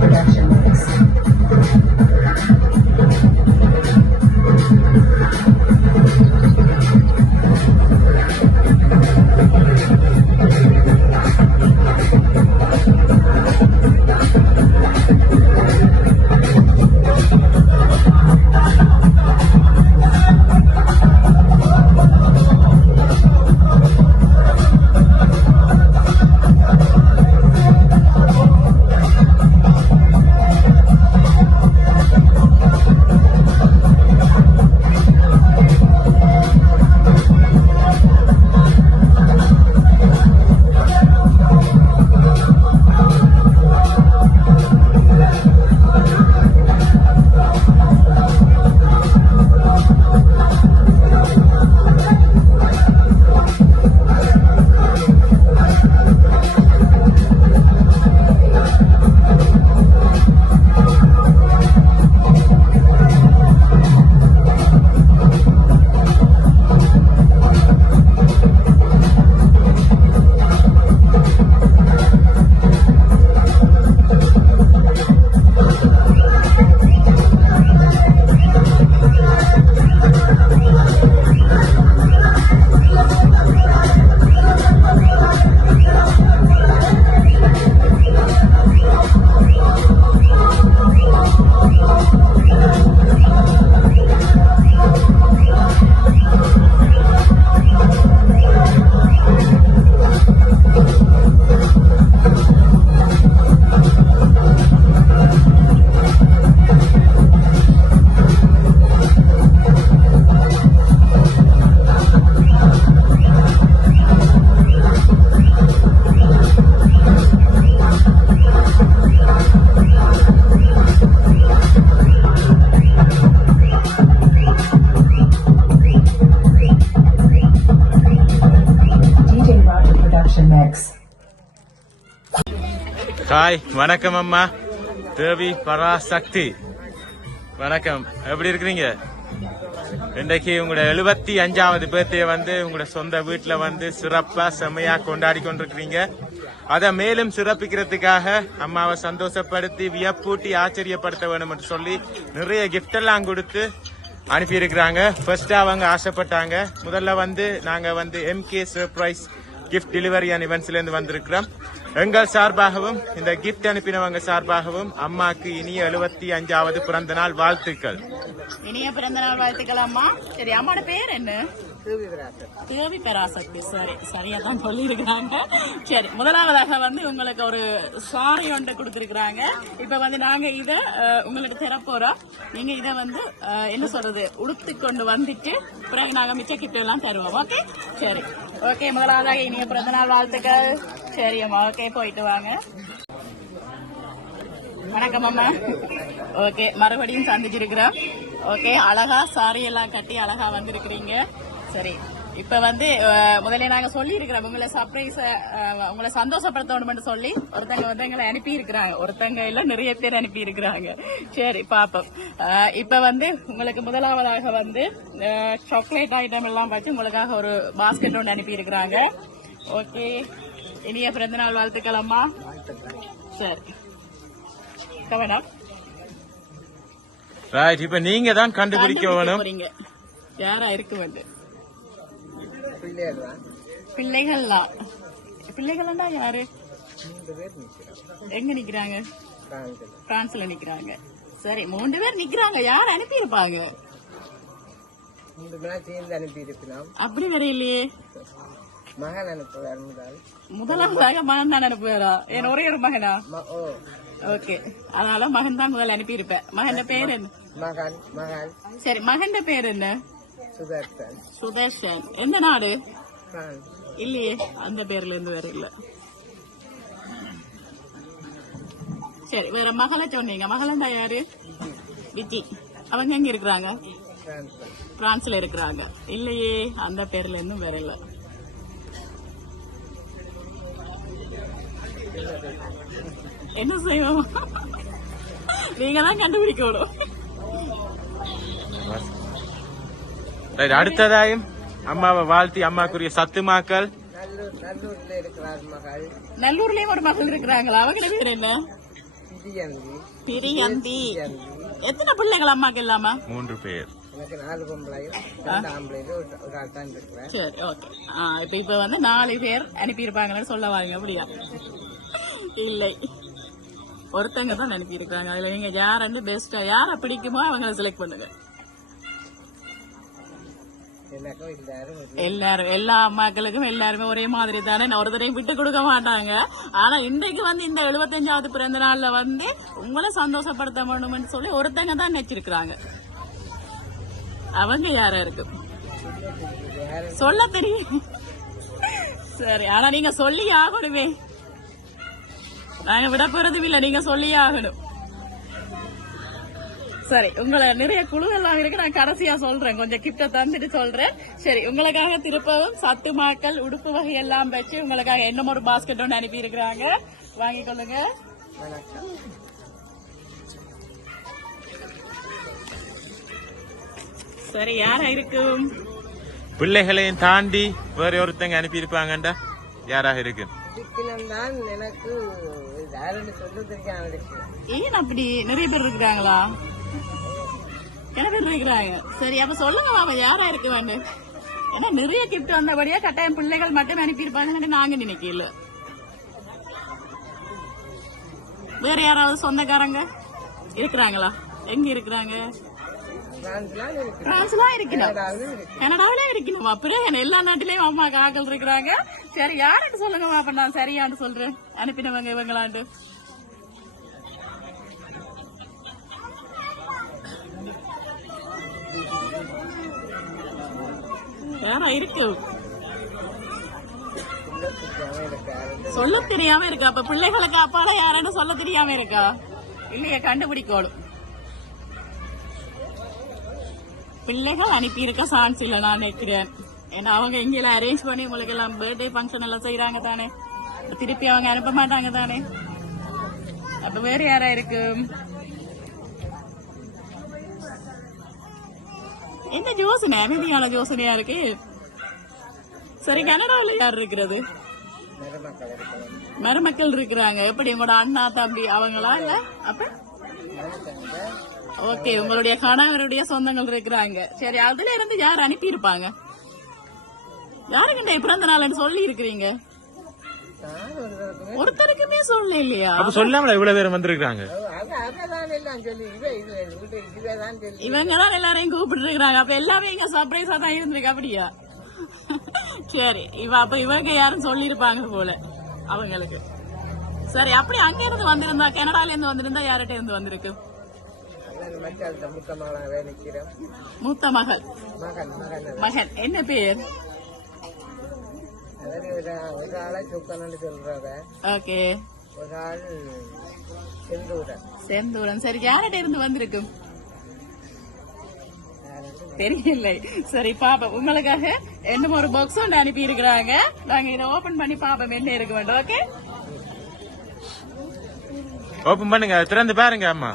production mix. Hi, வணக்கம் அம்மா. தேவி பராசக்தி, வணக்கம். எப்படி இருக்கிறீங்க? இன்றைக்கு உங்களோட 75வது பர்த்டே வந்து உங்களோட சொந்த வீட்டுல வந்து சிறப்பா செம்மையா கொண்டாடி கொண்டிருக்கிறீங்க. அதை மேலும் சிறப்பிக்கிறதுக்காக அம்மாவை சந்தோஷப்படுத்தி வியப்பூட்டி ஆச்சரியப்படுத்த வேணும் என்று சொல்லி நிறைய கிஃப்ட் எல்லாம் கொடுத்து அனுப்பி இருக்கிறாங்க. ஃபர்ஸ்ட் அவங்க ஆசைப்பட்டாங்க. முதல்ல வந்து நாங்க வந்து MK surprise gift delivery and இவெண்ட்ஸ்ல இருந்து வந்திருக்கிறோம். எங்கள் சார்பாகவும் இந்த கிஃப்ட் அனுப்பினவங்க சார்பாகவும் அம்மாக்கு இனிய 75வது பிறந்த நாள் வாழ்த்துக்கள். இனிய பிறந்த நாள் வாழ்த்துக்கள் அம்மா. சரி, அம்மாவோட பேர் என்ன? தேவி பராசக்தி. சரி, சரியா தான் சொல்லி இருக்கிறாங்க. சரி, முதலாவதாக வந்து உங்களுக்கு ஒரு சாரி ஒன்று கொடுத்திருக்கிறாங்க. இப்ப வந்து நாங்க இத உங்களுக்கு தரப்போறோம். நீங்க இத வந்து என்ன சொல்றது, உடுத்து கொண்டு வந்துட்டு பிறகு நாங்க மிச்ச கிட்ட எல்லாம் தருவோம். ஓகே, சரி. ஓகே, முதலாவதாக இனிய பிறந்த நாள் வாழ்த்துக்கள். சரி அம்மா, ஓகே, போயிட்டு வாங்க. வணக்கம் அம்மா. ஓகே, மறுபடியும் சந்திச்சிருக்கிறோம். ஓகே, அழகா சாரி எல்லாம் கட்டி அழகா வந்திருக்கிறீங்க. சரி, இப்ப வந்து முதல்ல நாங்க சொல்லி இருக்கிறோம் உங்களை சர்ப்ரைஸ், உங்களை சந்தோஷப்படுத்தணும் சொல்லி ஒருத்தங்க வந்து எங்களை அனுப்பி இருக்கிறாங்க. ஒருத்தங்க இல்ல, நிறைய பேர் அனுப்பி இருக்கிறாங்க. சரி, பாப்போம். இப்ப வந்து உங்களுக்கு முதலாவதாக வந்து சாக்லேட் ஐட்டம் எல்லாம் வச்சு உங்களுக்காக ஒரு பாஸ்கெட் ஒன்று அனுப்பி இருக்கிறாங்க. ஓகே, இனிய பிறந்த நாள் வாழ்த்துக்கள் அம்மா. சரி, கவனம். இப்ப நீங்க தான் கண்டுபிடிக்க வேணும் யாரா இருக்கு வந்து பிள்ளைகள்லாம். பிள்ளைகள்னா யாரு? எங்க நிக்கிறாங்க? பிரான்ஸ்ல நிக்கிறாங்க. சரி, 3 பேர் நிக்கிறாங்க. யார் அனுப்பி இருப்பாங்க? அப்படி வர இல்லையே. மகன் அனுப்புவார். முதலாவதாக மகன் தான் அனுப்புவாரா? என் ஒரே ஒரு மகனா? ஓகே, அதனால மகன் தான் முதல்ல அனுப்பி இருப்பேன். மகன் பேர் என்ன? மகன். சரி, மகன் பேர் என்ன? சுதர்ஷன். சுதர்ஷன். எந்த நாடு? இல்லையே, அந்த பேர்ல இருந்து வேற இல்ல. சரி, வேற மகளை சொன்னீங்க. மகளண்டா யாரு? விஜி. அவங்க எங்க இருக்கிறாங்க? பிரான்ஸ்ல இருக்கிறாங்க. இல்லையே, அந்த பேர்ல இருந்தும் வேற இல்ல. என்ன செய்வோம்? நீங்க தான் கண்டுபிடிக்கணும். அடுத்ததாயும் அம்மாவை வாழ்த்தி அம்மாக்குரிய சத்துமாக்கள். நல்லூர்லயும் ஒரு மகள் இருக்கிறாங்களா? அவங்க பேர் என்ன? பிரியந்தி. பிரியந்தி. பிரியந்தி. எத்தனை பிள்ளைகள் அம்மாக்கு இல்லாம? 3 பேர். எனக்கு 4 பொம்பளையும் 2 ஆம்பளையும் ஒரு ஆள் தான் இருக்கிறேன். சரி, ஓகே. இப்ப வந்து 4 பேர் அனுப்பியிருப்பாங்கன்னு சொல்ல வாங்க, அப்படியா? இல்லை, ஒருத்தங்க தான் அனுப்பியிருக்காங்க. அதுல நீங்க யாரு பெஸ்டா யார பிடிக்குமோ அவங்களை செலக்ட் பண்ணுங்க. எல்லாரும் எல்லா அம்மாக்களுக்கும் எல்லாருமே ஒரே மாதிரி தானே, ஒருத்தரையும் விட்டு கொடுக்க மாட்டாங்க. ஆனா இன்றைக்கு வந்து இந்த 75வது பிறந்த நாள்ல வந்து உங்களை சந்தோஷப்படுத்த வேணும்னு சொல்லி ஒருத்தங்க தான் நினைச்சிருக்கிறாங்க. அவங்க யாரா இருக்கும் சொல்ல தெரியும். சரி, ஆனா நீங்க சொல்லி ஆகணுமே, நாங்க விட போறதும் இல்ல, நீங்க சொல்லி ஆகணும். சரி, உங்களை நிறைய குழு எல்லாம் இருக்கு, நான் கடைசியா சொல்றேன், கொஞ்சம் கிட்ட தந்துட்டு சொல்றேன். சரி, உங்களுக்காக திருப்பவும் சத்து மாக்கள் உடுப்பு வகை எல்லாம் வச்சு உங்களுக்காக இன்னும் ஒரு பாஸ்கெட் ஒன்று அனுப்பி இருக்கிறாங்க, வாங்கிக் கொள்ளுங்க. சரி, யாரா இருக்கும்? பிள்ளைகளையும் தாண்டி வேற ஒருத்தங்க அனுப்பி இருப்பாங்கண்டா யாராக இருக்கு? எனக்கு சொல்ல தெரியாது. ஏன் அப்படி நிறைய பேர் இருக்கிறாங்களா? என்ன பேர் இருக்கிறாங்க? சரி, அப்ப சொல்லுங்க பாப்பா, யாரா இருக்க வேண்டும்? ஏன்னா நிறைய கிஃப்ட் வந்தபடியா கட்டாயம் பிள்ளைகள் மட்டும் அனுப்பியிருப்பாங்க நாங்க நினைக்கல. வேற யாராவது சொந்தக்காரங்க இருக்கிறாங்களா? எங்க இருக்கிறாங்க? பிரான்ஸ்லாம் இருக்கணும், கனடாவிலே இருக்கணும். அப்படியே எல்லா நாட்டிலயும் அம்மா ஆக்கள் இருக்கிறாங்க. சரி, யாருன்னு சொல்லுங்க பாப்பா, நான் சரியான்னு சொல்றேன். அனுப்பினவங்க இவங்களாண்டு. யாரா இருக்கு? சொல்ல தெரியாம இருக்கா? அப்ப பிள்ளைகளுக்கு அப்பால யாருன்னு சொல்ல தெரியாம இருக்கா? இல்லையா, கண்டுபிடிக்கணும். பிள்ளைகள் அனுப்பி இருக்க சான்ஸ் இல்ல நான் நினைக்கிறேன். ஏன்னா அவங்க இங்க அரேஞ்ச் பண்ணி உங்களுக்கு எல்லாம் பர்த்டே ஃபங்க்ஷன் எல்லாம் செய்யறாங்க தானே, திருப்பி அவங்க அனுப்ப மாட்டாங்க தானே. அப்ப வேற யாரா இருக்கு? என்ன யோசனை, அமைதியான யோசனையா இருக்கு. சரி, கனடாவில் யார் இருக்கிறது? மருமக்கள் இருக்கிறாங்க. எப்படி உங்களோட அண்ணா தம்பி அவங்களா இல்ல? அப்ப ஓகே, உங்களுடைய கணவருடைய சொந்தங்கள் இருக்கிறாங்க. சரி, அதுல இருந்து யார் அனுப்பி இருப்பாங்க? யாருக்கிட்ட பிறந்த நாள் சொல்லி இருக்கிறீங்க? ஒருத்தருக்குமே சொல்ல இல்லையா? சொல்லாமல இவ்வளவு பேர் வந்திருக்காங்க. இவங்கதான் எல்லாரையும் கூப்பிட்டு இருக்கிறாங்க. அப்ப எல்லாமே இங்க சர்ப்ரைஸா தான் இருந்திருக்கு, அப்படியா? சரி, அப்ப இவங்க யாரும் சொல்லி இருப்பாங்க போல அவங்களுக்கு. சரி, அப்படி அங்க இருந்து வந்திருந்தா, கனடால இருந்து வந்திருந்தா யார்கிட்ட இருந்து வந்திருக்கு? மூத்த மகள். மகன் என்ன பேர்? ஓகே, செந்தூரன். சரி, யார்கிட்ட இருந்து வந்திருக்கு? தெரியல. சரி பாப்பா, உங்களுக்காக என்ன ஒரு பாக்ஸ் ஒன்று அனுப்பி இருக்கிறாங்க. நாங்க இதை ஓபன் பண்ணி பாப்போம் என்ன இருக்க வேண்டும். ஓகே, ஓபன் பண்ணுங்க, திறந்து பாருங்க. அம்மா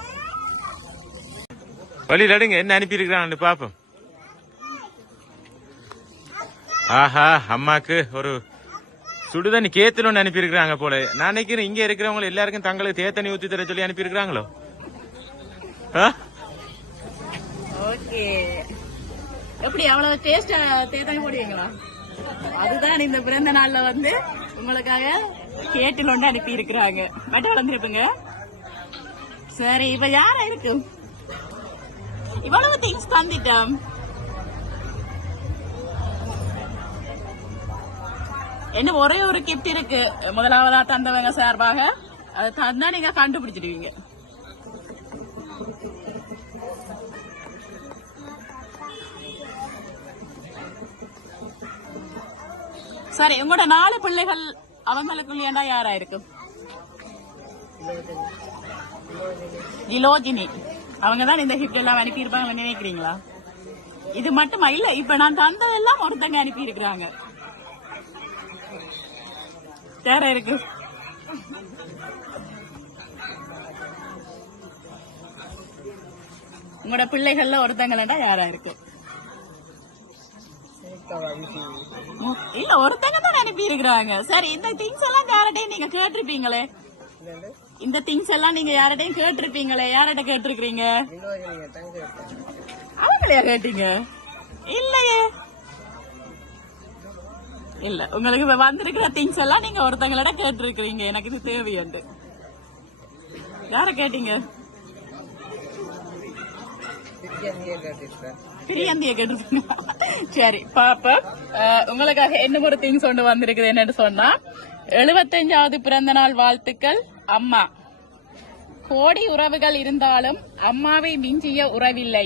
வழியில் எடுங்க, என்ன அனுப்பி இருக்கிறான்னு பாப்போம். ஆஹா, அம்மாக்கு ஒரு சுடுதண்ணி கேத்துல ஒன்று அனுப்பி இருக்கிறாங்க போல. நான் நினைக்கிறேன் இங்க இருக்கிறவங்க எல்லாருக்கும் தங்களுக்கு தேத்தண்ணி ஊத்தி தர சொல்லி அனுப்பி இருக்கிறாங்களோ. ஓகே, எப்படி அவ்வளவு டேஸ்டா தேத்தண்ணி போடுவீங்களா? அதுதான் இந்த பிறந்த நாள்ல வந்து உங்களுக்காக கேட்டில் ஒன்று அனுப்பி இருக்கிறாங்க. மட்டும் வளர்ந்துருப்புங்க. சரி, இப்ப யாரா இருக்கு? இவ்வளவு திங்ஸ் தந்துட்டோம். என்ன ஒரே ஒரு கிஃப்ட் இருக்கு. முதலாவதா தந்தவங்க சார்பாக அதை தந்தா நீங்க கண்டுபிடிச்சிடுவீங்க. சரி, உங்களோட 4 பிள்ளைகள் அவங்களுக்குள்ளேண்டா யாரா இருக்கு? ஜிலோஜினி. அவங்கதான் இந்த கிஃப்ட் எல்லாம் அனுப்பி இருப்பாங்க நினைக்கிறீங்களா? இது மட்டுமா? இல்ல, இப்ப நான் தந்ததெல்லாம் ஒருத்தங்க அனுப்பி இருக்கிறாங்க. வேற இருக்கு? உங்களோட பிள்ளைகள்ல ஒருத்தங்களா யாரா இருக்கு? இல்ல, ஒருத்தங்க தான் அனுப்பி இருக்கிறாங்க. சரி, இந்த திங்ஸ் எல்லாம் யார்கிட்டயும் நீங்க கேட்டிருப்பீங்களே, என்னண்டு இந்த திங்ஸ் எல்லாம் நீங்க யார்கிட்டயும் கேட்டிருப்பீங்களே, யார்கிட்ட கேட்டிருக்கீங்க? வினோதினியை தான் கேட்டேன். அவங்களையா கேட்டீங்க? இல்லையே. இல்ல, உங்களுக்கு இப்ப வந்திருக்கிற திங்ஸ் எல்லாம் நீங்க ஒருத்தங்களோட கேட்டிருக்கீங்க, எனக்கு இது தேவையண்டு. யார கேட்டீங்க? வித்யாந்தியை கேட்டிருக்கேன். பிரியந்திய கேட்டிருக்கீங்க. சரி பாப்பா, உங்களுக்காக என்ன ஒரு திங்ஸ் ஒன்று வந்திருக்குது. என்னன்னு சொன்னா, 75வது பிறந்த நாள் வாழ்த்துக்கள் அம்மா. கோடி உறவுகள் இருந்தாலும் அம்மாவை மிஞ்சிய உறவில்லை.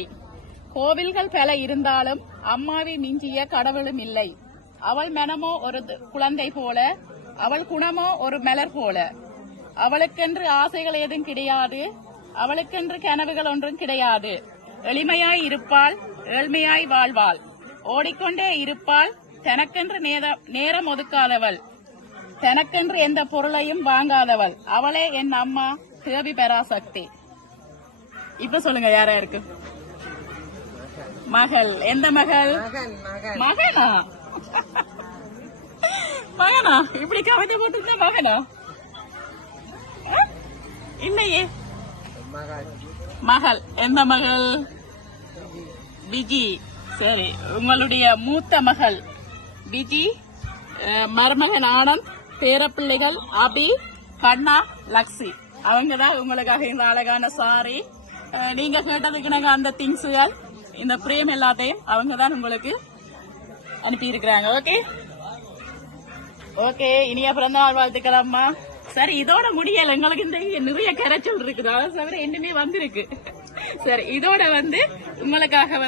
கோவில்கள் பல இருந்தாலும் அம்மாவை மிஞ்சிய கடவுளும் இல்லை. அவள் மனமோ ஒரு குழந்தை போல, அவள் குணமோ ஒரு மலர் போல. அவளுக்கென்று ஆசைகள் ஏதும் கிடையாது, அவளுக்கென்று கனவுகள் ஒன்றும் கிடையாது. எளிமையாய் இருப்பாள், ஏழ்மையாய் வாழ்வாள். ஓடிக்கொண்டே இருப்பாள், தனக்கென்று நேரம் ஒதுக்காதவள், தனக்கென்று எந்த பொருளையும் வாங்காதவள். அவளே என் அம்மா தேவி பராசக்தி. இப்ப சொல்லுங்க, யாரா இருக்கு? மகள். எந்த மகள்? மகனா? மகனா? இப்படி கவிதை போட்டு மகனா? இல்லையே. மகள். எந்த மகள்? விஜி. சரி, உங்களுடைய மூத்த மகள் விஜி, மருமகன் ஆனந்த், பேரப்பிள்ளைகள் அபி, கண்ணா, லக்ஸி. அவங்கதான் உங்களுக்காக இந்த அழகான சாரி, நீங்க கேட்டதுக்கு நாங்க அந்த திங்ஸுகள், இந்த பிரேம் எல்லாத்தையும் அவங்கதான் உங்களுக்கு அனுப்பி இருக்கிறாங்க. ஓகே ஓகே, இனிய பிறந்த நாள் வாழ்த்துக்கள் அம்மா. சரி, இதோட முடியல, எங்களுக்கு இந்த நிறைய கரைச்சல் இருக்குது, அதை தவிர இன்னுமே வந்திருக்கு. சரி, இதோட உங்களுக்காக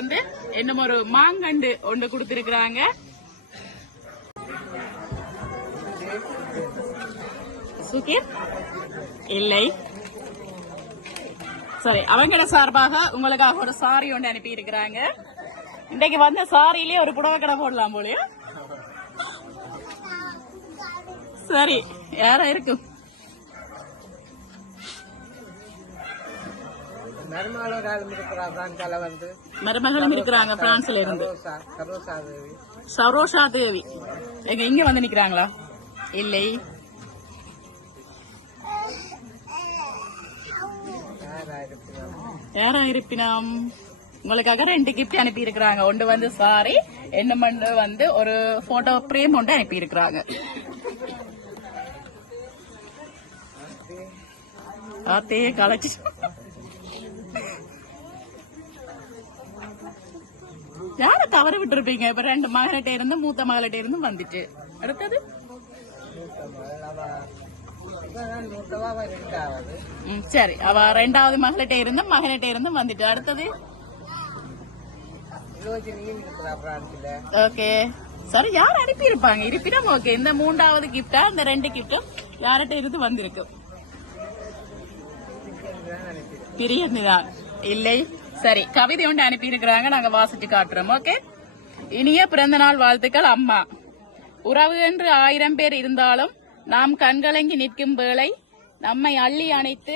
இன்னும் ஒரு மாங்கண்டு ஒன்று கொடுத்திருக்கிறாங்க. சுகீர் இல்லை. சரி, அவங்கள சார்பாக உங்களுக்காக ஒரு சாரி ஒன்று அனுப்பி இருக்கிறாங்க. இன்றைக்கு வந்த சாரியிலே ஒரு புடவை கடை போடலாம் போலயா? சரி, யாரா இருக்கும்? மருமகளும் இருக்கிறாங்க பிரான்ஸ்ல இருந்து. சரோஷா தேவி எங்க இங்க வந்து நிக்கிறாங்களா? இல்லை. யாரா இருப்பினம்? உங்களுக்காக 2 கிஃப்ட் அனுப்பி இருக்கிறாங்க. ஒன்று சாரி, என்ன ஒரு போட்டோ பிரேம் ஒன்று அனுப்பி இருக்கிறாங்க. ஆத்தையே கலைச்சு யார தவற விட்டு இருப்பீங்க? இப்ப 2 மகள்கிட்ட இருந்து மூத்த மகள்கிட்ட இருந்து வந்துட்டு அடுத்தது சரி, அவ 2வது மகள்கிட்ட இருந்து மகன்கிட்ட இருந்து வந்துட்டு அடுத்தது ஓகே. சரி, யார் அனுப்பி இருப்பாங்க? இருப்பினும் ஓகே, இந்த 3வது கிஃப்டா இந்த 2 கிஃப்டும் யார்கிட்ட இருந்து வந்திருக்கு? பிரியன்தான். இல்லை. சரி, கவிதை ஒன்று அனுப்பி இருக்கிறாங்க, நாங்க வாசிச்சு காட்டுறோம். ஓகே. இனிய பிறந்த நாள் வாழ்த்துக்கள் அம்மா. உறவு என்று 1000 பேர் இருந்தாலும் நாம் கண்கலங்கி நிற்கும் வேளை நம்மை அள்ளி அணைத்து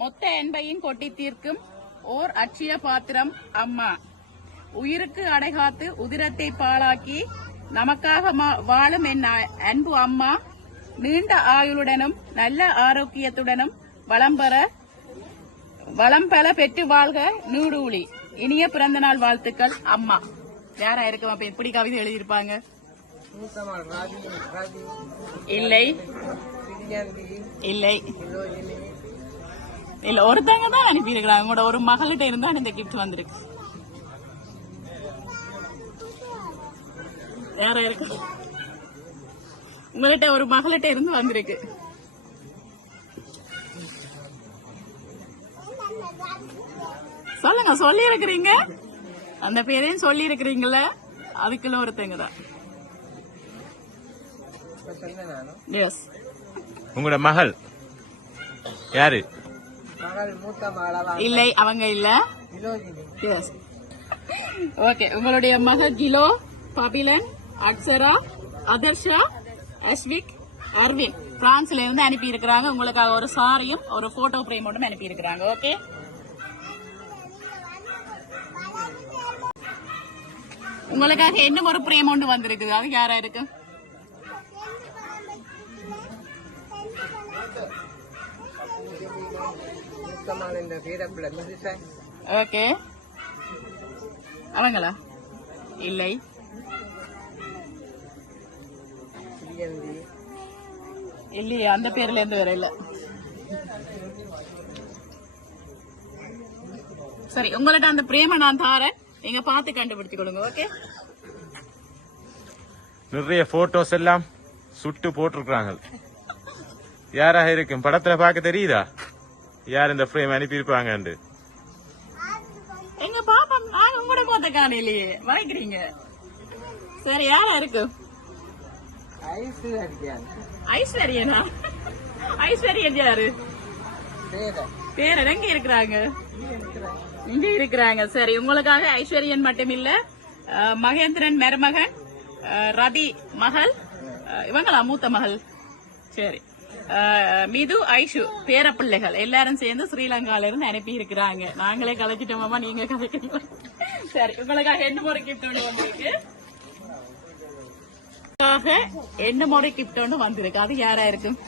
மொத்த என்பையும் கொட்டி தீர்க்கும் ஓர் அட்சய பாத்திரம் அம்மா. உயிருக்கு அடைகாத்து உதிரத்தை பாழாக்கி நமக்காக வாழும் என் அன்பு அம்மா. நீண்ட ஆயுளுடனும் நல்ல ஆரோக்கியத்துடனும் வளம் பல பெற்று வாழ்க நூடூழி. இனிய பிறந்த நாள் வாழ்த்துக்கள் அம்மா. யாரா இருக்கும்? அப்ப எப்படி கவிதை எழுதியிருப்பாங்க? இல்லை இல்லை இல்ல, ஒருத்தவங்க தான் அனுப்பி இருக்கிறாங்க. உங்களோட ஒரு மகள்கிட்ட இருந்தா இந்த கிஃப்ட் வந்திருக்கு. யாரா இருக்கு? உங்கள்கிட்ட ஒரு மகள்கிட்ட இருந்து வந்திருக்கு. சொல்லுங்க, சொல்லி இருக்கிறீங்க, அந்த பேரையும் சொல்லி இருக்கிறீங்களா? அதுக்குள்ள ஒருத்தங்க தான். உங்களோட மகள் யாரு? இல்லை, அவங்க இல்ல. ஓகே, உங்களுடைய மகள் கிலோ, பபிலன், அக்ஷரா, அதர்ஷா, அஸ்விக், அர்வின் பிரான்ஸ்ல இருந்து அனுப்பி இருக்கிறாங்க. உங்களுக்காக ஒரு சாரியும் ஒரு போட்டோ பிரேம் மட்டும் அனுப்பி இருக்கிறாங்க. ஓகே, உங்களுக்காக இன்னும் ஒரு பிரேம் ஒன்று வந்திருக்குது. அது யாரா இருக்கு? முத்தம்மாள் இந்த வீரப்பிள்ளை மிஸ்ஸஸ் ஓகே அவங்களா இல்லை பிஎன்டி இல்லையா அந்த பேர்ல இருந்து வர இல்ல. சரி உங்கள்ட்ட அந்த பிரேம நான் தாரேன், நீங்க பார்த்து கண்டுபிடிச்சு கொடுங்க. ஓகே நிறைய போட்டோஸ் எல்லாம் சுட்டு போட்டிருக்காங்க. யாராக இருக்கும் படத்துல பார்க்க தெரியுதா யார் இந்த ஃப்ரேம் அனுப்பியிருப்பாங்க? எங்க பாப்பா நாங்க உங்களோட பார்த்த காணையிலேயே வரைக்கிறீங்க. சரி யாரா இருக்கு? ஐஸ்வர்யனா? ஐஸ்வர்யன் யாரு? பேர் எங்க இருக்கிறாங்க? இங்க இருக்கிறாங்க. சரி உங்களுக்காக ஐஸ்வர்யன் மட்டும் இல்ல, மகேந்திரன் மருமகன், ரதி மகள், இவங்களா மூத்த மகள். சரி மிது ஐஷு பேர பிள்ளைகள் எல்லாரும் சேர்ந்து ஸ்ரீலங்கால இருந்து அனுப்பி இருக்கிறாங்க. நாங்களே கலைச்சிட்டோமா, நீங்க கலைக்கிறீங்க. சரி உங்களுக்காக என்னமோட கிஃப்ட் ஒன்று வந்திருக்கு. என்னமோட கிஃப்ட் ஒன்று வந்திருக்கு. அது யாரா இருக்கும்?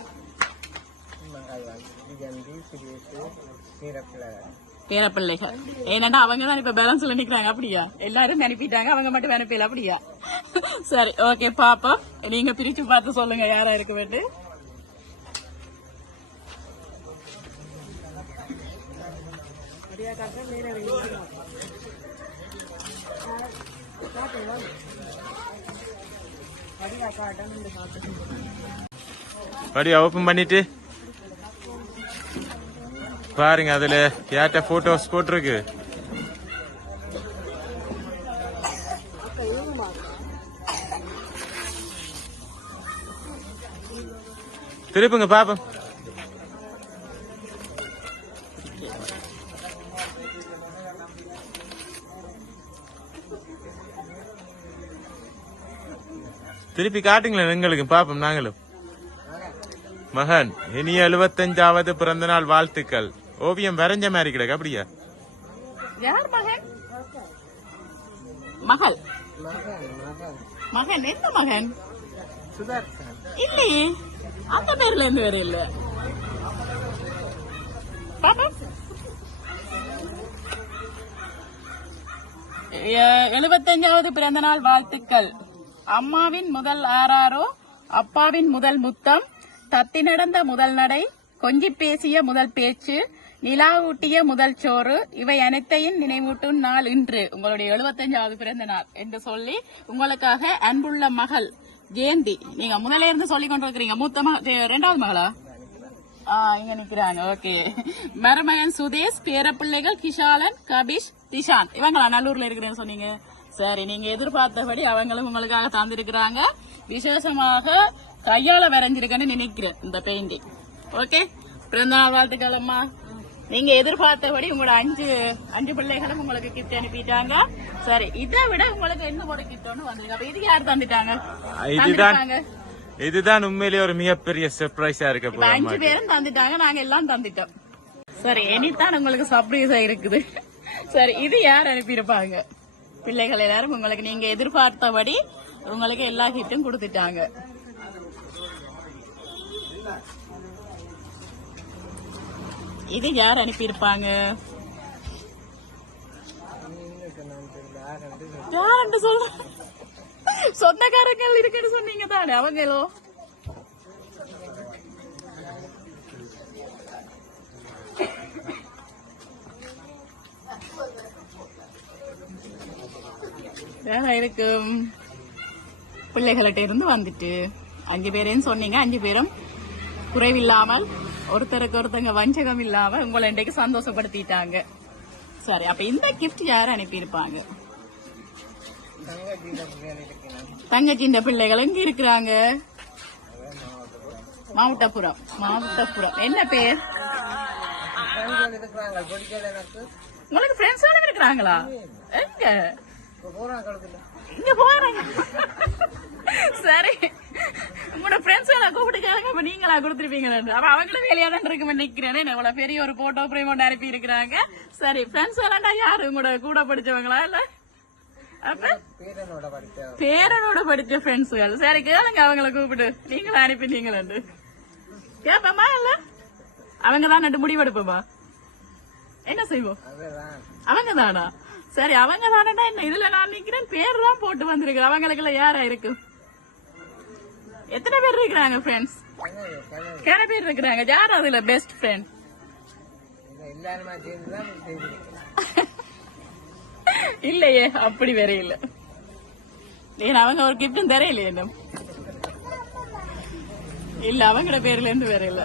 பேரப்பிள்ளைகள். ஏன்னா அவங்க தான் இப்ப பேலன்ஸ்ல நிக்கிறாங்க. அப்படியா? எல்லாரும் அனுப்பிட்டாங்க, அவங்க மட்டும் அனுப்பல. அப்படியா? சரி ஓகே பாப்பா, நீங்க பிரிச்சு பார்த்து சொல்லுங்க யாரா இருக்க வேண்டு. படியா ஓபன் பண்ணிட்டு பாருங்க, அதுல யார்ட்ட போட்டோஸ் போட்டிருக்கு. திருப்புங்க பாப்போம். திருப்பி காட்டுங்களேன் எங்களுக்கு பாப்போம். நாங்களும் மகன் இனிய 75வது பிறந்த நாள் வாழ்த்துக்கள். ஓவியம் வரைஞ்ச மாதிரி கிடக்கு. அப்படியா? யார் மகன்? மகள். மகன் எந்த மகன்? இல்லையே, அந்த பேர்ல இருந்து வேற இல்ல. 75வது பிறந்த நாள் வாழ்த்துக்கள். அம்மாவின் முதல் ஆராரோ, அப்பாவின் முதல் முத்தம், தத்தி நடந்த முதல் நடை, கொஞ்சி பேசிய முதல் பேச்சு, நிலா ஊட்டிய முதல் சோறு, இவை அனைத்தையும் நினைவூட்டும் நாள் இன்று. உங்களுடைய 75வது பிறந்த நாள் என்று சொல்லி உங்களுக்காக அன்புள்ள மகள் ஜெயந்தி. நீங்க முதல்ல இருந்து சொல்லி கொண்டிருக்கிறீங்க. மூத்த மகள், இரண்டாவது மகளா? இங்க நிக்கிறாங்க. ஓகே. மருமகன் சுதேஷ், பேரப்பிள்ளைகள் கிஷாலன், கபிஷ், திஷான். இவங்களா நல்லூர்ல இருக்கிறேன்னு சொன்னீங்க. சரி நீங்க எதிர்பார்த்தபடி அவங்களும் உங்களுக்காக தந்திருக்கிறாங்க. விசேஷமாக கையால வரைஞ்சிருக்கேன்னு நினைக்கிறேன் இந்த பெயிண்டிங். ஓகே பிறந்தநாள் வாழ்த்துக்கள் அம்மா. நீங்க எதிர்பார்த்தபடி உங்களோட அஞ்சு பிள்ளைகளும் உங்களுக்கு கிஃப்ட் அனுப்பிட்டாங்க. சரி இதை விட உங்களுக்கு என்ன ஒரு கிஃப்ட் ஒன்று வந்திருக்கு. அப்ப இது யார் தந்துட்டாங்க? இதுதான் உண்மையிலேயே ஒரு மிகப்பெரிய சர்ப்ரைஸா இருக்கு. 5 பேரும் தந்துட்டாங்க, நாங்க எல்லாம் தந்துட்டோம். சரி இனித்தான் உங்களுக்கு சர்ப்ரைஸா இருக்குது. சரி இது யார் அனுப்பியிருப்பாங்க? பிள்ளைகள் எல்லாரும் உங்களுக்கு நீங்க எதிர்பார்த்தபடி உங்களுக்கு எல்லா கிஃப்டும் கொடுத்துட்டாங்க. இது யார் அனுப்பியிருப்பாங்க? யாருன்னு சொல்ல, சொந்தக்காரங்கள் இருக்குன்னு சொன்னீங்க தானே அவங்களோ? இருக்கும் பிள்ளைகள்கிட்ட இருந்து வந்துட்டு 5 பேரையும் சொன்னீங்க. 5 பேரும் குறைவில்லாமல் ஒருத்தருக்கு ஒருத்தங்க வஞ்சகம் இல்லாம உங்களை இன்றைக்கு சந்தோஷப்படுத்திட்டாங்க. சரி அப்ப இந்த கிஃப்ட் யார் அனுப்பியிருப்பாங்க? தங்கச்சின்ற பிள்ளைகள் எங்க இருக்கிறாங்க? மாவட்டபுரம். என்ன பேர்? உங்களுக்கு ஃப்ரெண்ட்ஸ் இருக்கிறாங்களா? எங்க இங்க போறாங்க. சரி உங்களோட ஃப்ரெண்ட்ஸ் எல்லாம் கூப்பிட்டுக்காங்க. அப்ப நீங்களா கொடுத்துருப்பீங்களா? அப்ப அவங்களும் வெளியா தான் இருக்கு நிக்கிறேன். இவ்வளவு பெரிய ஒரு போட்டோ பிரேம் ஒன்று அனுப்பி இருக்கிறாங்க. சரி ஃப்ரெண்ட்ஸ் எல்லாம் யாரு உங்களோட கூட படிச்சவங்களா இல்ல பேரனோட படிச்ச ஃப்ரெண்ட்ஸுகள்? சரி கேளுங்க அவங்களை கூப்பிட்டு நீங்களும் அனுப்பிட்டீங்களு கேப்பமா இல்ல அவங்க தான் நட்டு முடிவெடுப்போமா? செய்வோம் அதுதான் அவங்க தானா? சரி அவங்க தானடா. என்ன இதுல நான் நிக்கிறேன், பேர் தான் போட்டு வந்திருக்கு. அவங்களுக்குள்ள யாரா இருக்கு? எத்தனை பேர் இருக்கிறாங்க ஃப்ரெண்ட்ஸ்? எத்தனை பேர் இருக்கிறாங்க? யார் அதுல பெஸ்ட் ஃப்ரெண்ட்? எல்லாருமா சேர்ந்துதான் செய்து. இல்லையே, அப்படி வேற இல்ல. ஏன்னா அவங்க ஒரு கிஃப்டும் தெரியலையே இன்னும். இல்ல அவங்களோட பேர்ல இருந்து வேற இல்ல.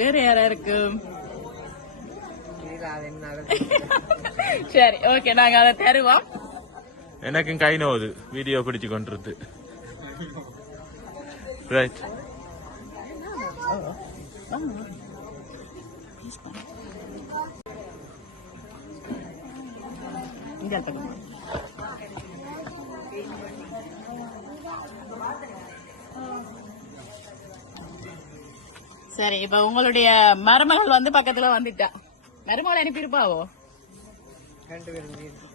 வேற யாரா இருக்கு? அது என்ன சரி ஓகே, நாங்க அதை தருவோம். எனக்கும் கை நோவுது வீடியோ பிடிச்சு கொண்டிருக்கு. ரைட். சரி, இப்ப உங்களுடைய மருமகள் வந்து பக்கத்துல வந்துட்டா. மருமகள் அனுப்பியிருப்பாவோ?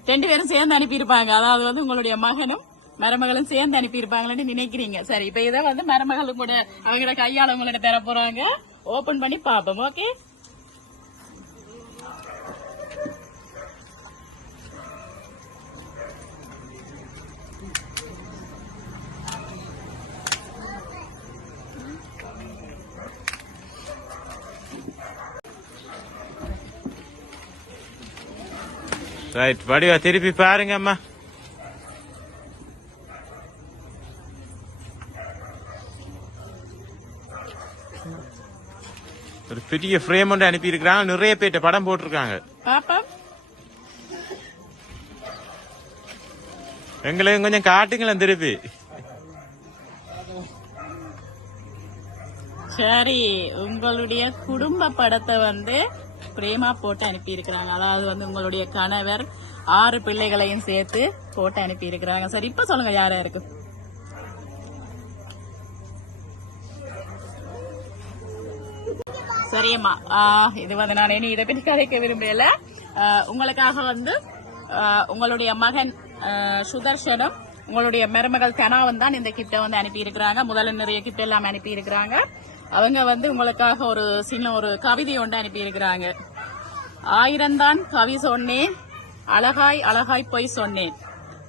2 பேரும் சேர்ந்து அனுப்பியிருப்பாங்க. அதாவது வந்து உங்களுடைய மகனும் மருமகளும் சேர்ந்து அனுப்பியிருப்பாங்கன்னு நினைக்கிறீங்க. சரி, இப்ப இதை வந்து மருமகளும் கூட அவங்களோட கையால உங்கள்ட்ட தர போறாங்க. ஓபன் பண்ணி பாப்போம். Okay, right. வடிவா திருப்பி பாருங்க அம்மா. ஒரு பெரிய ஃப்ரேம் ஒன்று அனுப்பி இருக்கிறாங்க. நிறைய பேர்ட்ட படம் போட்டிருக்காங்க. பாப்போம். எங்களுக்கு கொஞ்சம் காட்டுங்களேன் திருப்பி. சரி, உங்களுடைய குடும்ப படத்தை வந்து பிரேமா போட்டு அனுப்பி இருக்கிறாங்க. அதாவது வந்து உங்களுடைய கணவர் 6 பிள்ளைகளையும் சேர்த்து போட்டு அனுப்பி இருக்கிறாங்க. சரி, இப்ப சொல்லுங்க யாரா இருக்கு? சரியம்மா, இது வந்து நான் இனி இதை பற்றி கதைக்க விரும்பல. உங்களுக்காக வந்து உங்களுடைய மகன் சுதர்ஷனும் உங்களுடைய மருமகள் கனாவும் தான் இந்த கிஃப்ட வந்து அனுப்பி இருக்கிறாங்க. முதல்ல நிறைய கிஃப்ட் எல்லாம் அனுப்பி இருக்கிறாங்க. அவங்க வந்து உங்களுக்காக ஒரு சின்ன ஒரு கவிதை ஒன்று அனுப்பி இருக்கிறாங்க. 1000 தான் கவி சொன்னேன், அழகாய் அழகாய் பொய் சொன்னேன்,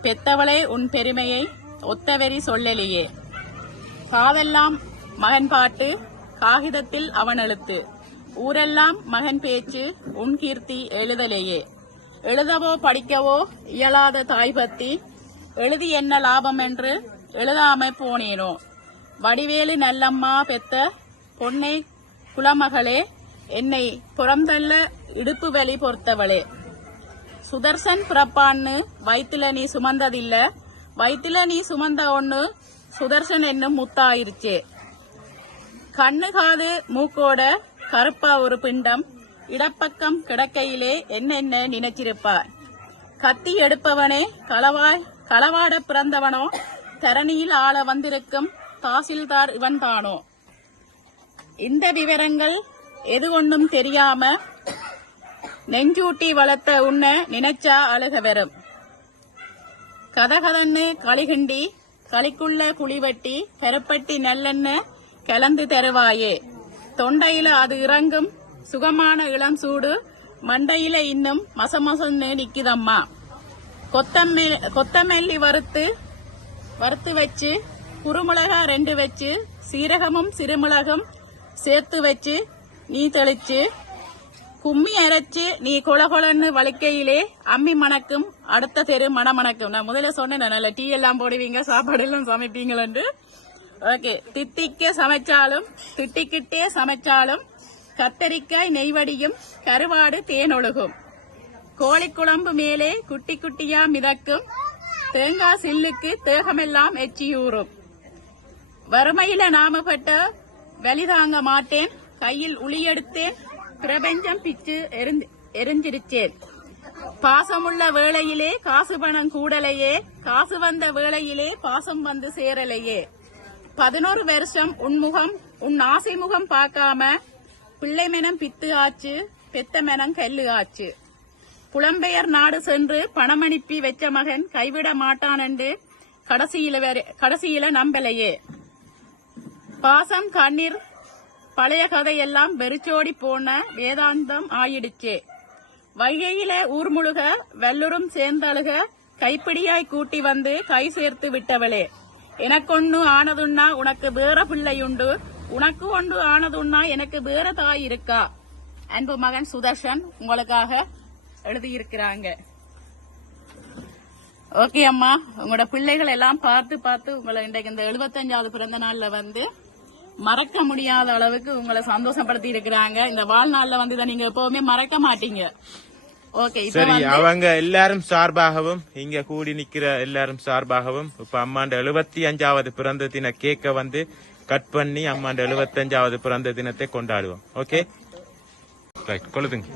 பெத்தவளே உன் பெருமையை ஒத்தவெறி சொல்லலையே, காதெல்லாம் மகன் பாட்டு காகிதத்தில் அவன் எழுத்து, ஊரெல்லாம் மகன் பேச்சு உன் கீர்த்தி எழுதலையே, எழுதவோ படிக்கவோ இயலாத தாய் பத்தி எழுதி என்ன லாபம் என்று எழுதாம போனேனோ, வடிவேலு நல்லம்மா பெத்த பொன்னை குலமகளே, என்னை புறந்தள்ள இடுப்பு வலி பொறுத்தவளே, சுதர்சன் பிறப்பான்னு வயிற்றுல நீ சுமந்ததில்ல, வயிற்றுல நீ சுமந்த ஒண்ணு சுதர்சன் என்னும் முத்தாயிருச்சே, கண்ணு காது மூக்கோட கருப்பா ஒரு பிண்டம் இடப்பக்கம் கிடக்கையிலே என்னென்ன நினைச்சிருப்பார், கத்தி எடுப்பவனே களவாட பிறந்தவனோ, தரணியில் ஆள வந்திருக்கும் தாசில்தார் இவன் தானோ, இந்த விவரங்கள் எது ஒன்றும் தெரியாம நெஞ்சூட்டி வளர்த்த உன்னை நினைச்சா அழுக வரும், கதகதன்னு களிகிண்டி களிக்குள்ள குழிவட்டி பெறப்பட்டி நல்லெண்ண கலந்து தருவாயே, தொண்டையில அது இறங்கும் சுகமான இளம் சூடு மண்டையில இன்னும் மசமசன்னு நிக்குதம்மா, கொத்தமல்லி வறுத்து வச்சு குறுமிளகா 2 வச்சு சீரகமும் சிறுமிளகும் சேர்த்து வச்சு நீ தெளிச்சு கும்மி அரைச்சு நீ கொலகொலன்னு வலிக்கையிலே அம்மி மணக்கும் அடுத்த தெரு மணமணக்கும். நான் முதல்ல சொன்னேன், நல்ல டீ எல்லாம் போடுவீங்க, சாப்பாடு எல்லாம் சமைப்பீங்களு. ஓகே, திட்டிக்க சமைச்சாலும் திட்டிக்கிட்டே சமைச்சாலும் கத்தரிக்காய் நெய்வடியும் கருவாடு தேனொழுகும், கோழிக்குழம்பு மேலே குட்டி குட்டியா மிதக்கும் தேங்காய் சில்லுக்கு தேகமெல்லாம் எச்சியூறும், வறுமையில நாமப்பட்ட வலிதாங்க மாட்டேன் கையில் உளியெடுத்தேன் பிரபஞ்சம் பிச்சு எரிஞ்சிருச்சேன், பாசமுள்ள வேளையிலே காசு பணம் கூடலையே, காசு வந்த வேளையிலே பாசம் வந்து சேரலையே, 11 வருஷம் உன் ஆசை முகம் பார்க்காம பிள்ளை மெனம் பித்து ஆச்சு பெத்த மெனம் கல்லு ஆச்சு, புலம்பெயர் நாடு சென்று பணம் அனுப்பி வச்ச மகன் கைவிட மாட்டான் என்று கடைசியில நம்பலையே, பாசம் கண்ணீர் பழைய கதையெல்லாம் வெறிச்சோடி போன வேதாந்தம் ஆயிடுச்சே. வைகையில ஊர் முழுக வெள்ளுரும் சேர்ந்தழுக கைப்பிடியாய் கூட்டி வந்து கை சேர்த்து விட்டவளே. எனக்கொன்னு ஆனதுன்னா உனக்கு வேற பிள்ளையுண்டு, உனக்கு ஒன்று ஆனதுன்னா எனக்கு வேற தாய் இருக்கா. அன்பு மகன் சுதர்ஷன் உங்களுக்காக எழுதியிருக்கிறாங்க. ஓகே அம்மா, உங்களோட பிள்ளைகள் எல்லாம் பார்த்து பார்த்து உங்களை இன்றைக்கு இந்த 75வது பிறந்த நாள்ல வந்து மறக்க முடியாத அளவுக்கு உங்களை சந்தோஷப்படுத்தி இருக்கிறாங்க. இந்த வாழ்நாள்ல வந்து இதை நீங்க எப்பவுமே மறக்க மாட்டீங்க. ஓகே, சரி, அவங்க எல்லாரும் சார்பாகவும் இங்க கூடி நிக்கிற எல்லாரும் சார்பாகவும் இப்ப அம்மாண்ட 75வது பிறந்த தின கேக்க வந்து கட் பண்ணி அம்மாண்ட 75வது பிறந்த தினத்தை கொண்டாடுவோம். ஓகே, ரைட், கொள்ளுதுங்க.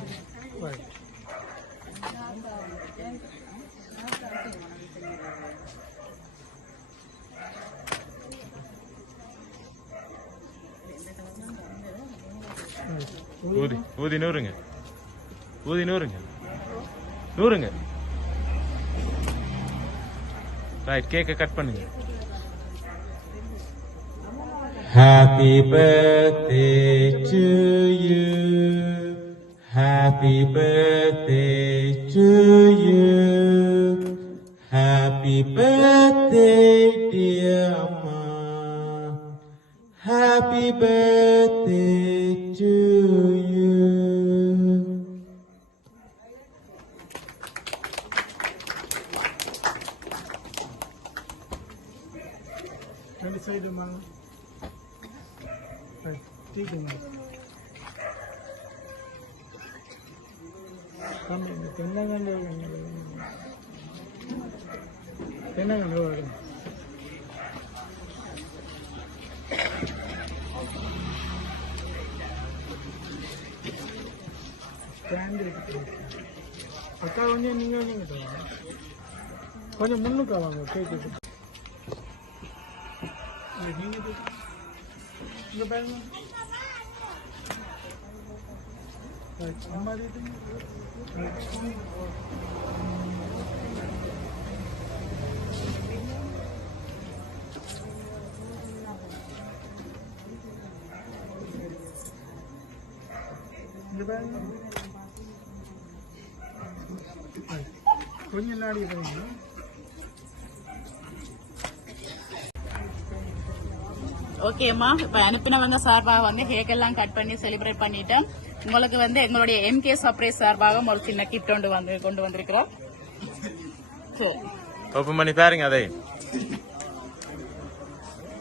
ஊதி ஊதி நூறுங்க, ஊதி நூறுங்க, நூறுங்க. ரைட், கேக்க கட் பண்ணுங்க. Happy birthday to you, happy birthday to you, happy birthday dear Amma, happy birthday to you. ரெண்டு சைடு மாங்க. ठीक है मैम. தென்னங்கண்டு ஸ்டாண்ட் இருக்கு. அக்கா கொஞ்சம் நீங்க கொஞ்சம் முன்னுக்கா வாங்க. கேக்கு நீங்க இங்க பாருங்க. அம்மா இது இங்க பாருங்க. கொஞ்சம் நாடி பாருங்க. ஓகேம்மா, இப்ப அனுப்பினவங்க சார்பாக வந்து கேக் எல்லாம் கட் பண்ணி செலிப்ரேட் பண்ணிட்டோம். உங்களுக்கு வந்து எங்களுடைய MK சர்ப்ரைஸ் சார்பாக ஒரு சின்ன கிஃப்ட் கொண்டு வந்திருக்கிறோம். ஓபன் பண்ணி பாருங்க. அதை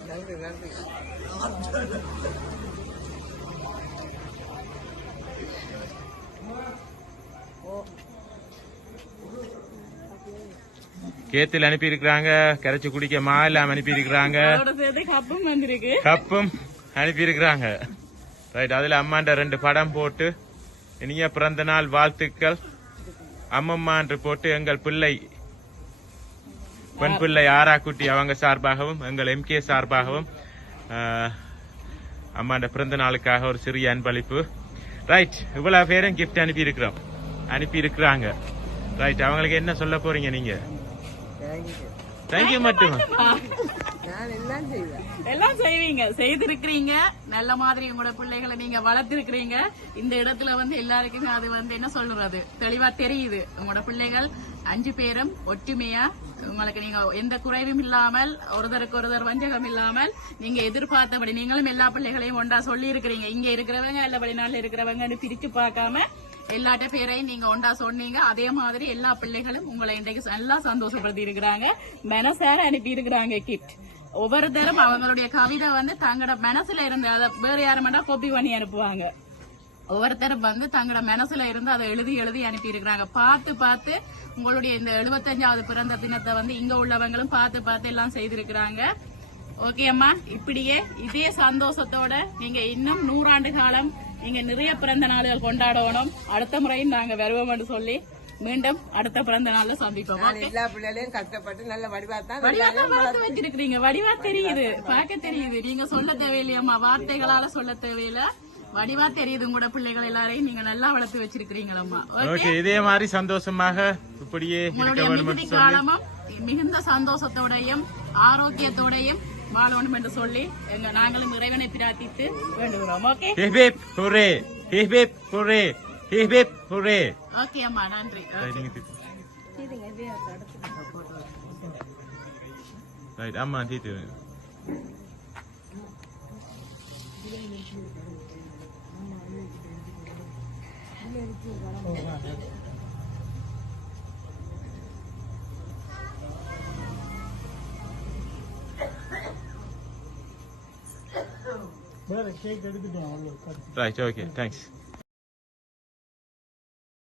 நன்றி நன்றி. கேத்தில் அனுப்பி இருக்கிறாங்க. கரைச்சு குடிக்க மாலாம் அனுப்பி இருக்கிறாங்க. கப்பும் அனுப்பி இருக்கிறாங்க. ரைட், அதுல அம்மாண்ட 2 படம் போட்டு இனிய பிறந்த நாள் வாழ்த்துக்கள் அம்மம்மா என்று போட்டு எங்கள் பிள்ளை பெண் பிள்ளை ஆராக்குட்டி அவங்க சார்பாகவும் எங்கள் MK சார்பாகவும் அம்மாண்ட பிறந்த நாளுக்காக ஒரு சிறிய அன்பளிப்பு. ரைட், இவ்வளவு பேரும் கிஃப்ட் அனுப்பி இருக்கிறாங்க. ரைட், அவங்களுக்கு என்ன சொல்ல போறீங்க நீங்க? தேங்க்யூ மட்டுமா? நான் எல்லாம் செய்வேன். எல்லாம் செய்வீங்க, செய்திருக்கிறீங்க. நல்ல மாதிரி உங்களோட பிள்ளைகளை நீங்க வளர்த்திருக்கிறீங்க. இந்த இடத்துல வந்து எல்லாருக்குமே அது வந்து என்ன சொல்றது தெளிவா தெரியுது. உங்களோட பிள்ளைகள் 5 பேரும் ஒற்றுமையா உங்களுக்கு நீங்க எந்த குறைவும் இல்லாமல் ஒருத்தருக்கு ஒருத்தர் வஞ்சகம் இல்லாமல் நீங்க எதிர்பார்த்தபடி நீங்களும் எல்லா பிள்ளைகளையும் ஒன்றா சொல்லி இருக்கிறீங்க. இங்க இருக்கிறவங்க இல்ல வெளிநாட்டுல இருக்கிறவங்க பிரிச்சு பார்க்காம எல்லாட்ட பேரையும் நீங்க ஒன்றா சொன்னீங்க. அதே மாதிரி எல்லா பிள்ளைகளும் உங்களை இன்றைக்கு நல்லா சந்தோஷப்படுத்தி இருக்கிறாங்க. மனசார அனுப்பி இருக்கிறாங்க கிஃப்ட். ஒவ்வொருத்தரும் அவங்களுடைய கவிதை வந்து தங்களோட மனசுல இருந்து அதை வேற யாருமாட்டா காப்பி பண்ணி அனுப்புவாங்க. ஒவ்வொருத்தரும் வந்து தங்களோட மனசுல இருந்து அதை எழுதி அனுப்பி இருக்கிறாங்க. பார்த்து உங்களுடைய இந்த 75வது பிறந்த தினத்தை வந்து இங்க உள்ளவங்களும் பார்த்து எல்லாம் செய்திருக்கிறாங்க. ஓகே அம்மா, இப்படியே இதே சந்தோஷத்தோட நீங்க இன்னும் 100 ஆண்டு காலம் நீங்க நிறைய பிறந்த நாள்கள் கொண்டாடணும். அடுத்த முறையும் நாங்க வருவோம் சொல்லி மீண்டும் அடுத்த பிறந்த நாள்ல சந்திப்போம். எல்லா பிள்ளைகளையும் கஷ்டப்பட்டு நல்ல வடிவாத்தான் வளர்த்து வச்சிருக்கீங்க. வடிவா தெரியுது, பார்க்க தெரியுது. நீங்க சொல்ல தேவையில்லையம்மா, வார்த்தைகளால சொல்ல தேவையில்ல, வடிவா தெரியுது. உங்களோட பிள்ளைகள் எல்லாரையும் நீங்க நல்லா வளர்த்து வச்சிருக்கிறீங்களம்மா. ஓகே, இதே மாதிரி சந்தோஷமாக இப்படியே உங்களுடைய மிகுதி காலமும் மிகுந்த சந்தோஷத்தோடையும் ஆரோக்கியத்தோடையும் வாழணும் என்று சொல்லி நாங்களும் இறைவனை பிரார்த்தித்து வேண்டுகிறோம். Okay hip hip ஹூரே hip hip ஹூரே hip hip ஹூரே. Okay அம்மா, நன்றி. ரைட் அம்மா தீத்து. வேற கேக் எடுத்துட்டோம். Right okay thanks.